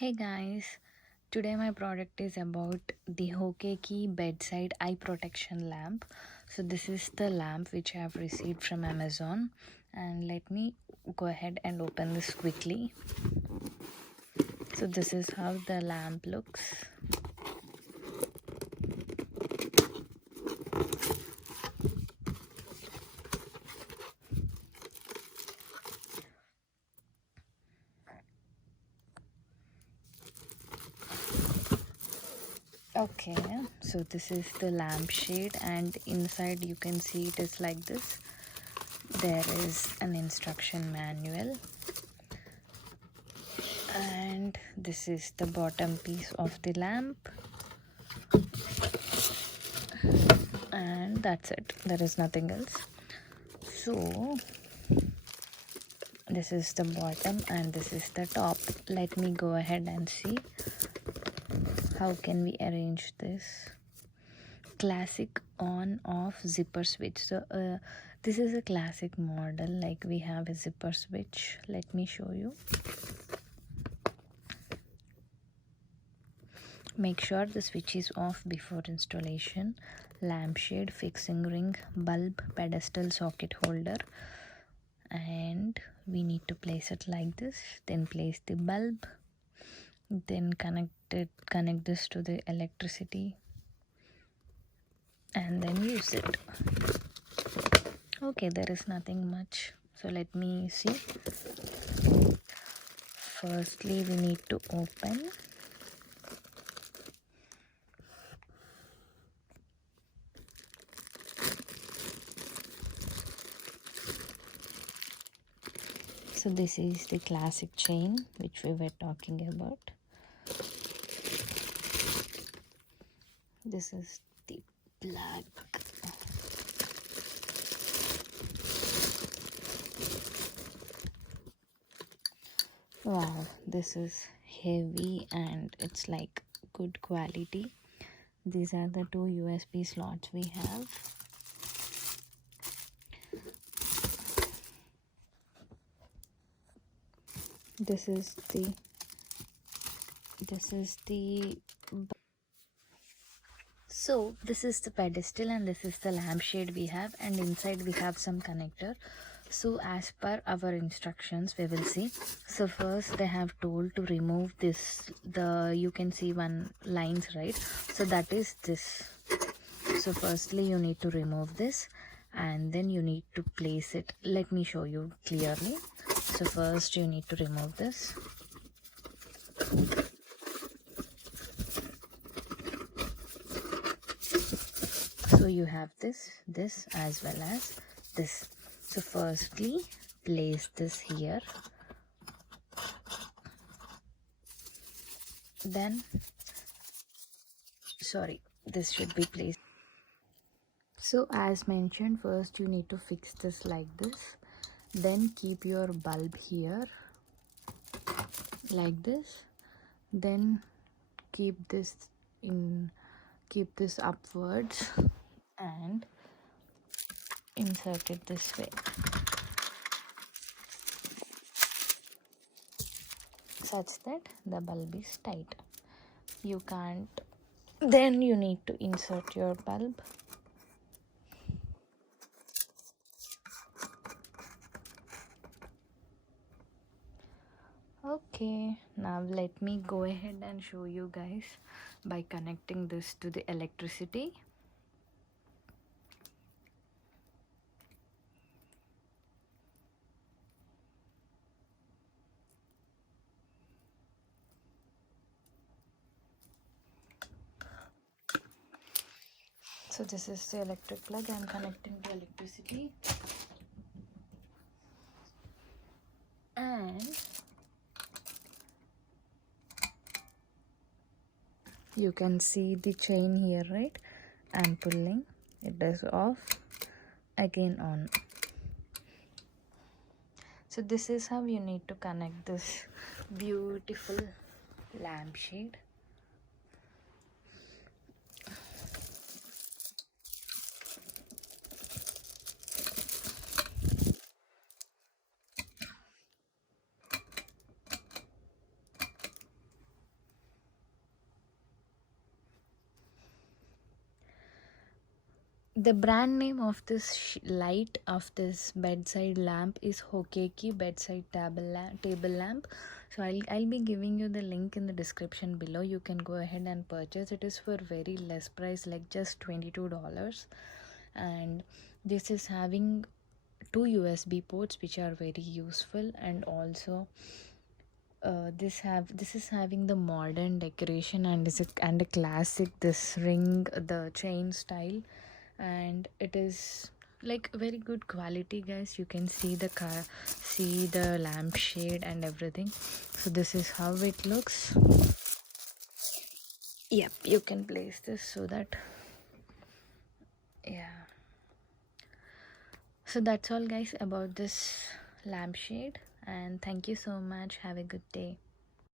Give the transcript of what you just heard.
Hey guys, today my product is about the HOKEKI Bedside Eye Protection Lamp. So this is the lamp which I have received from Amazon, and let me go ahead and open this quickly. So this is how the lamp looks. Okay, so this is the lampshade, and inside you can see it is like this. There is an instruction manual, and this is the bottom piece of the lamp, and that's it. There is nothing else. So this is the bottom and this is the top. Let me go ahead and see how can we arrange this. Classic on off zipper switch. So this is a classic model, like we have a zipper switch. Let me show you. Make sure the switch is off before installation. Lampshade, fixing ring, bulb, pedestal, socket holder, and we need to place it like this. Then place the bulb, then connect this to the electricity, and then use it. Okay, there is nothing much, so let me see. Firstly, we need to open. So this is the classic chain which we were talking about. This is the plug. Wow, this is heavy and it's like good quality. These are the two USB slots we have. This is the so this is the pedestal and this is the lampshade we have, and inside we have some connector. So as per our instructions, we will see. So first they have told to remove this, you can see one lines, right? So that is this. So firstly you need to remove this and then you need to place it. Let me show you clearly. So first you need to remove this. So you have this as well as this. So firstly place this here, then this should be placed. So as mentioned, first you need to fix this like this, then keep your bulb here like this, then keep this upwards and insert it this way, such that the bulb is tight. You can't, then you need to insert your bulb. Okay, now let me go ahead and show you guys by connecting this to the electricity. So this is the electric plug. I'm connecting the electricity, and you can see the chain here, right? I'm pulling, it is off, again on. So this is how you need to connect this beautiful lampshade. The brand name of this light of this bedside lamp is HOKEKI Bedside table lamp. So I'll be giving you the link in the description below. You can go ahead and purchase. It is for very less price, like just $22. And this is having two USB ports, which are very useful. And also this is having the modern decoration, and a classic this ring, the chain style, and it is like very good quality, guys. You can see the lampshade and everything. So this is how it looks. Yep, you can place this so that, yeah. So that's all, guys, about this lampshade, and thank you so much. Have a good day.